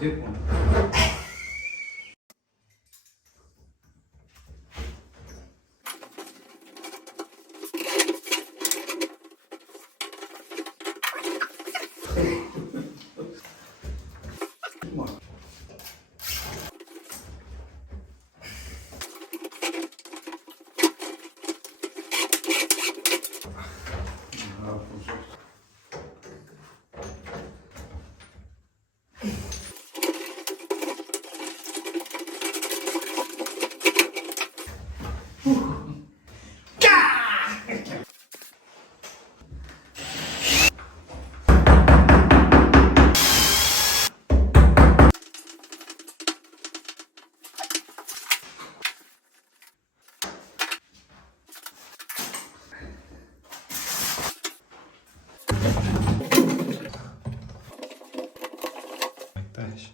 Good one. Come on. Weź.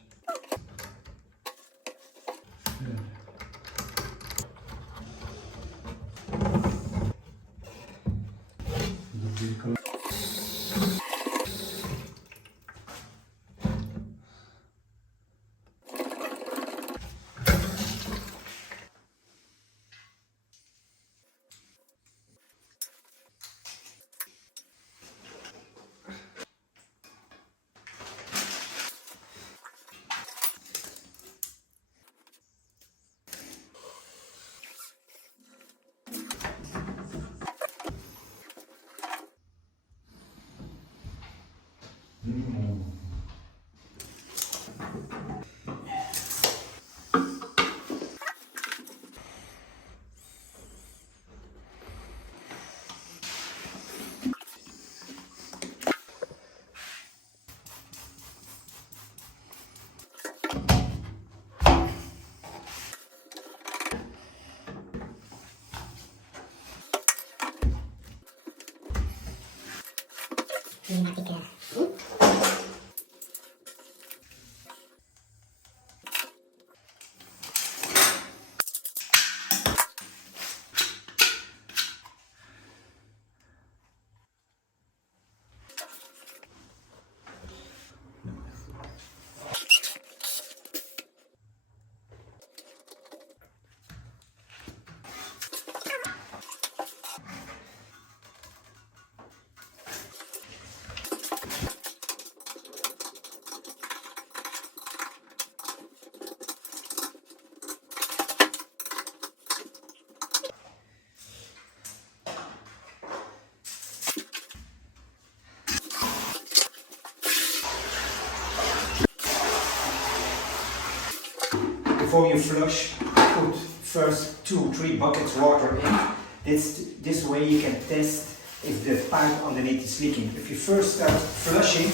Before you flush, put first 2-3 buckets water in. This way you can test if the pipe underneath is leaking. If you first start flushing,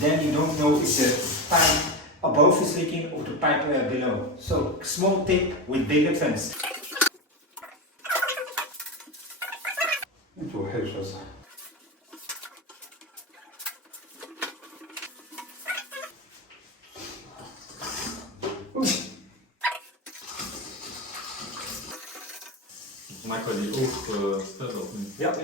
then you don't know if the pipe above is leaking or the pipe below. So small tip with big advance. Tu chyżesz. Michael, die ook stellen of niet? Ja.